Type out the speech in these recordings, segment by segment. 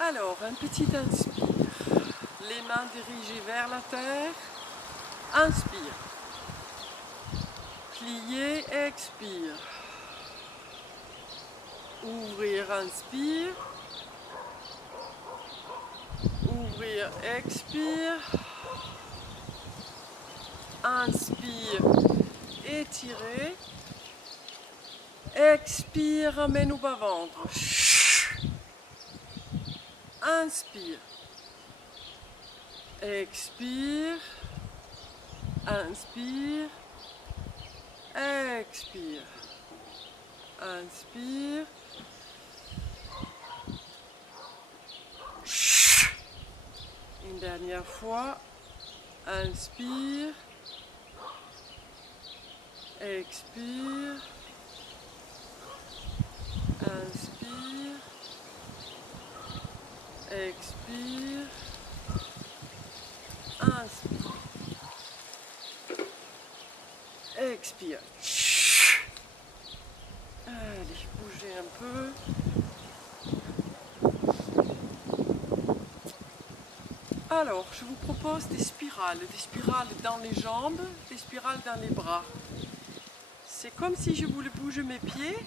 Alors, un petit inspire. Les mains dirigées vers la terre. Inspire. Plier, expire. Ouvrir, inspire. Ouvrir, expire. Inspire, étirer. Expire, ramène au bas-ventre. Inspire. Expire. Inspire. Expire. Inspire. Une dernière fois. Inspire. Expire. Inspire. Expire. Inspire. Expire. Allez, bougez un peu. Alors, je vous propose des spirales dans les jambes, des spirales dans les bras. C'est comme si je voulais bouger mes pieds,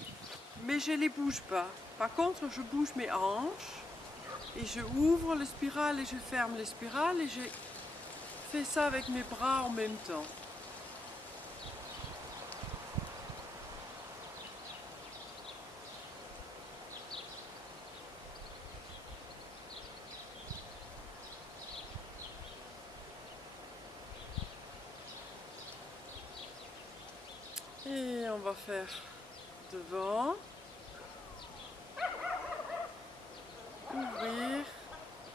mais je ne les bouge pas. Par contre, je bouge mes hanches et je ouvre les spirales et je ferme les spirales et je fais ça avec mes bras en même temps. Et on va faire devant, ouvrir,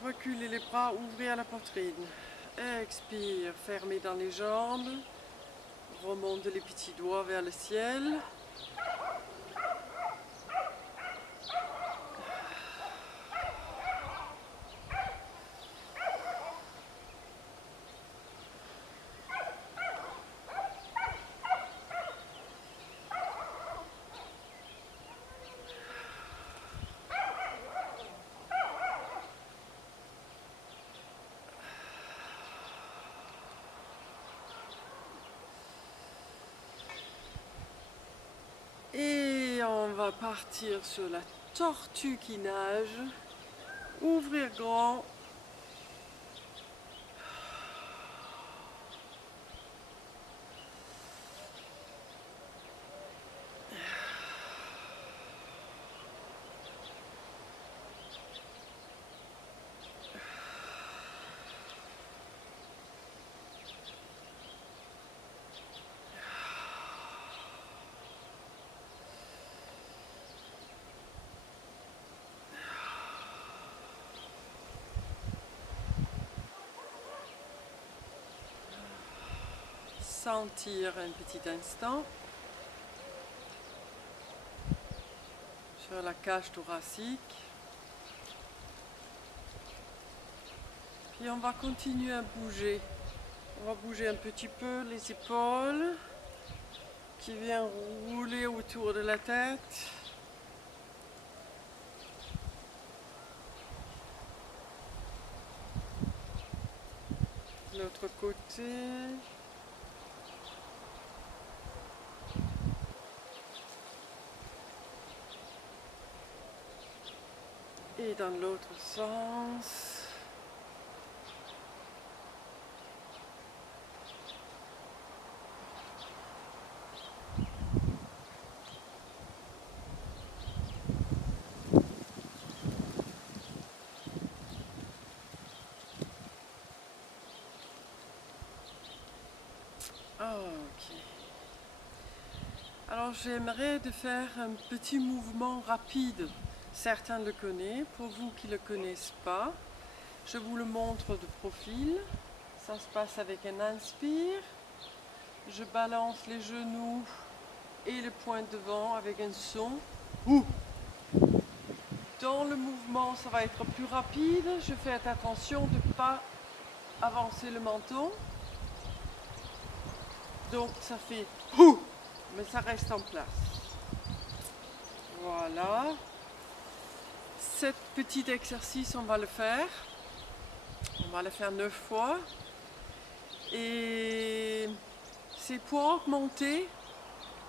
reculer les bras, ouvrir la poitrine. Expire, fermer dans les jambes, remonte les petits doigts vers le ciel. Et on va partir sur la tortue qui nage. Ouvrir grand. Sentir un petit instant sur la cage thoracique. Puis on va continuer à bouger. On va bouger un petit peu les épaules qui viennent rouler autour de la tête. De l'autre côté. Et dans l'autre sens. Ok. Alors j'aimerais de faire un petit mouvement rapide. Certains le connaissent, pour vous qui ne le connaissent pas, je vous le montre de profil. Ça se passe avec un inspire. Je balance les genoux et le poing devant avec un son. Ouh. Dans le mouvement, ça va être plus rapide. Je fais attention de ne pas avancer le menton. Donc ça fait ouh, mais ça reste en place. Voilà. petit exercice, on va le faire. On va le faire 9 fois. Et c'est pour augmenter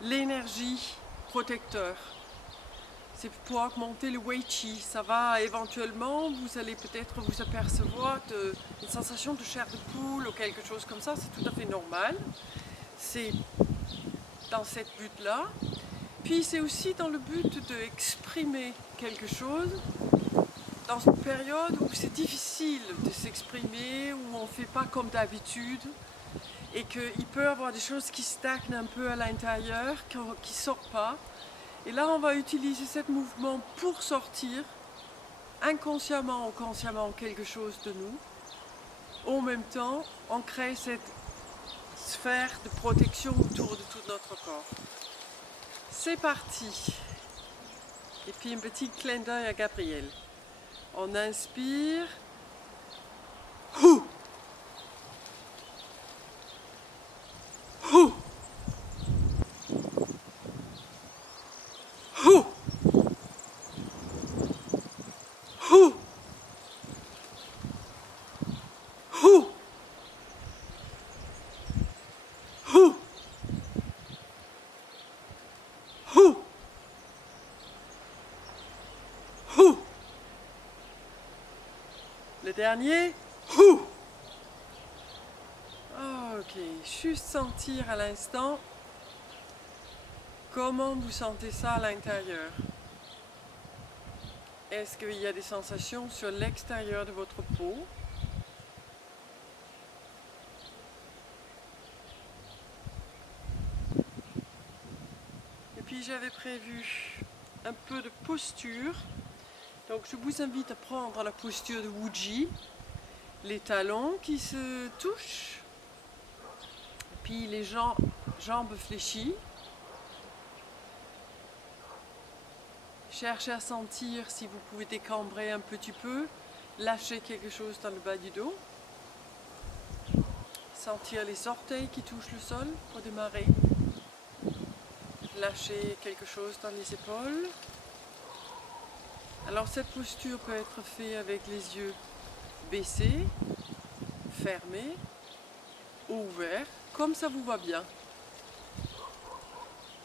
l'énergie protecteur. C'est pour augmenter le Wei Qi. Ça va éventuellement, vous allez peut-être vous apercevoir d'une sensation de chair de poule ou quelque chose comme ça. C'est tout à fait normal. C'est dans cette but-là. Puis c'est aussi dans le but d'exprimer quelque chose dans une période où c'est difficile de s'exprimer, où on ne fait pas comme d'habitude et qu'il peut y avoir des choses qui stagnent un peu à l'intérieur, qui ne sortent pas. Et là, on va utiliser ce mouvement pour sortir inconsciemment ou consciemment quelque chose de nous. En même temps, on crée cette sphère de protection autour de tout notre corps. C'est parti. Et puis un petit clin d'œil à Gabriel. On inspire. Hou. Hou. Hou. Hou. Hou. Hou. Hou. Hou. Le dernier. Hou. Ok, juste sentir à l'instant comment vous sentez ça à l'intérieur. Est-ce qu'il y a des sensations sur l'extérieur de votre peau? Et puis j'avais prévu un peu de posture. Donc je vous invite à prendre la posture de Wuji, les talons qui se touchent, puis les jambes fléchies. Cherchez à sentir si vous pouvez décambrer un petit peu, lâcher quelque chose dans le bas du dos. Sentir les orteils qui touchent le sol pour démarrer. Lâcher quelque chose dans les épaules. Alors cette posture peut être faite avec les yeux baissés, fermés ou ouverts, comme ça vous va bien.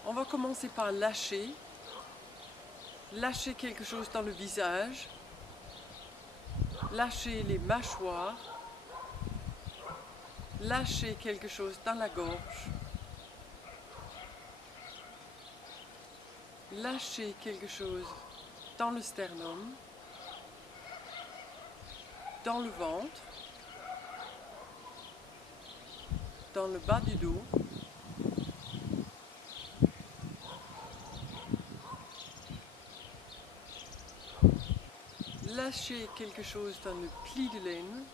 On va commencer par lâcher quelque chose dans le visage, lâcher les mâchoires, lâcher quelque chose dans la gorge, lâcher quelque chose dans le sternum, dans le ventre, dans le bas du dos, lâcher quelque chose dans le pli de l'aine,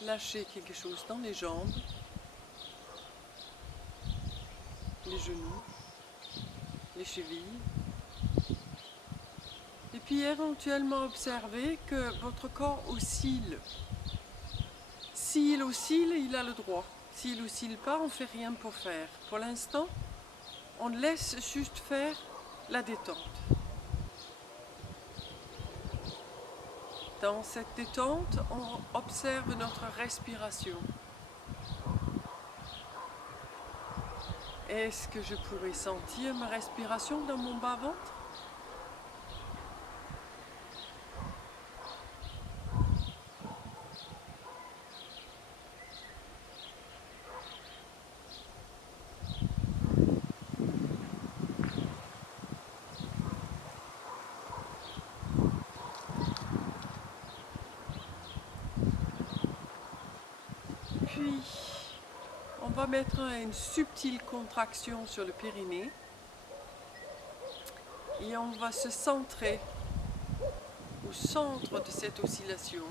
lâcher quelque chose dans les jambes, les genoux, les chevilles. Et puis éventuellement observer que votre corps oscille. S'il oscille, il a le droit. S'il oscille pas, on ne fait rien pour faire. Pour l'instant, on laisse juste faire la détente. Dans cette détente, on observe notre respiration. Est-ce que je pourrais sentir ma respiration dans mon bas-ventre ? Puis, on va mettre une subtile contraction sur le périnée et on va se centrer au centre de cette oscillation.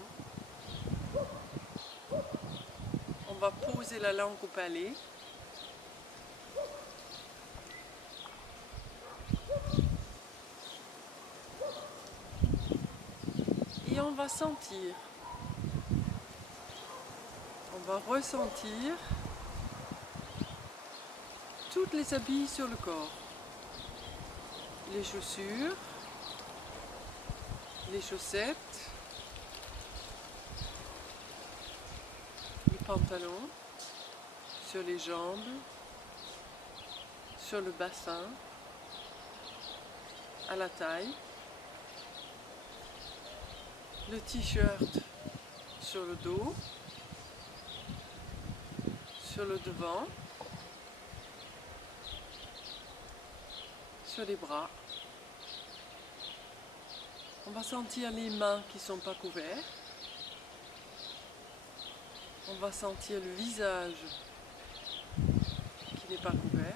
On va poser la langue au palais. Et on va sentir. On va ressentir toutes les habits sur le corps. Les chaussures, les chaussettes, le pantalon, sur les jambes, sur le bassin, à la taille, le t-shirt sur le dos, sur le devant, sur les bras. On va sentir les mains qui ne sont pas couvertes. On va sentir le visage qui n'est pas couvert.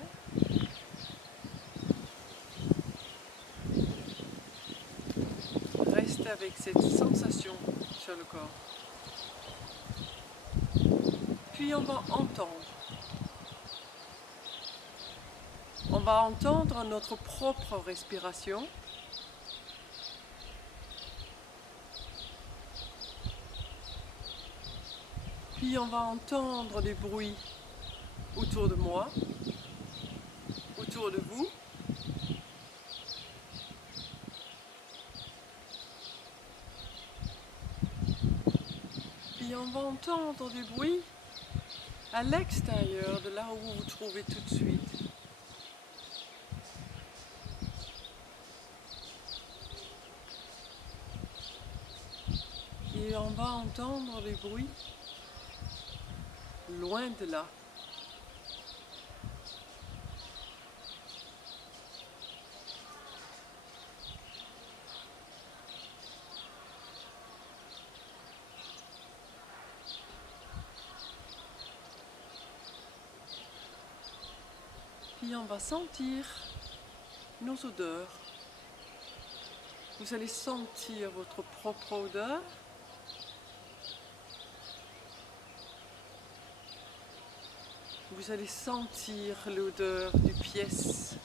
Reste avec cette sensation sur le corps. Puis on va entendre. On va entendre notre propre respiration. Puis on va entendre des bruits autour de moi, autour de vous. Puis on va entendre des bruits à l'extérieur de là où vous vous trouvez tout de suite. Et on va entendre des bruits loin de là. Puis on va sentir nos odeurs. Vous allez sentir votre propre odeur. Vous allez sentir l'odeur des pièces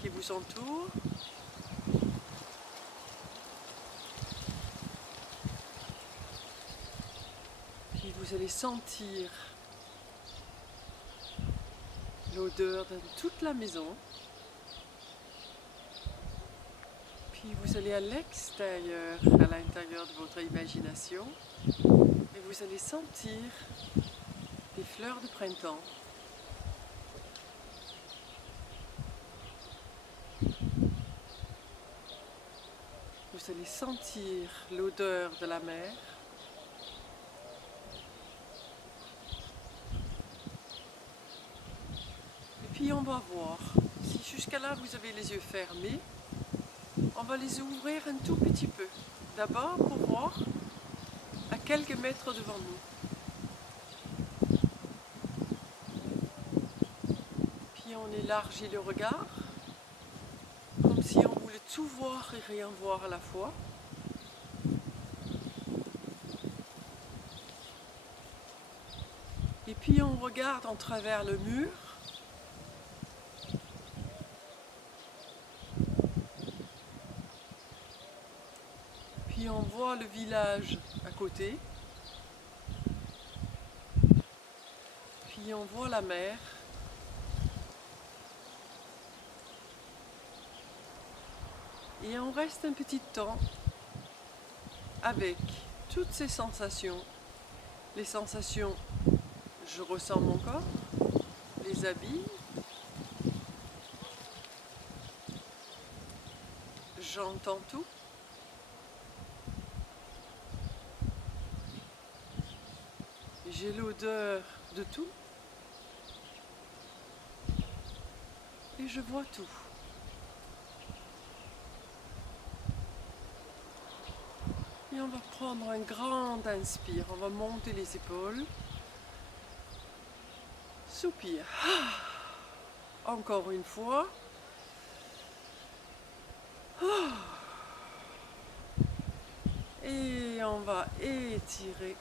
qui vous entourent. Puis vous allez sentir l'odeur de toute la maison. Puis vous allez à l'extérieur, à l'intérieur de votre imagination, et vous allez sentir des fleurs de printemps. Vous allez sentir l'odeur de la mer. Et puis on va voir, si jusqu'à là vous avez les yeux fermés, on va les ouvrir un tout petit peu. D'abord pour voir à quelques mètres devant nous. On élargit le regard, comme si on voulait tout voir et rien voir à la fois. Et puis on regarde en travers le mur. Puis on voit le village à côté. Puis on voit la mer. Et on reste un petit temps avec toutes ces sensations. Les sensations, je ressens mon corps, les habits, j'entends tout. J'ai l'odeur de tout. Et je vois tout. Et on va prendre un grand inspire, on va monter les épaules. Soupir. Encore une fois. Et on va étirer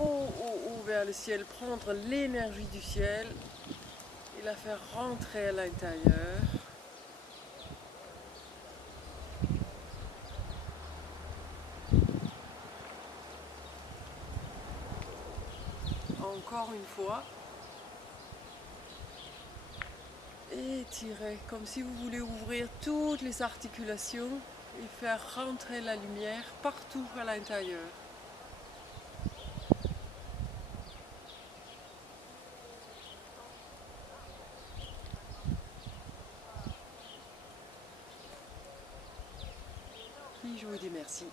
haut, haut, haut vers le ciel, prendre l'énergie du ciel et la faire rentrer à l'intérieur. Encore une fois. Étirez comme si vous voulez ouvrir toutes les articulations et faire rentrer la lumière partout à l'intérieur. Puis je vous dis merci.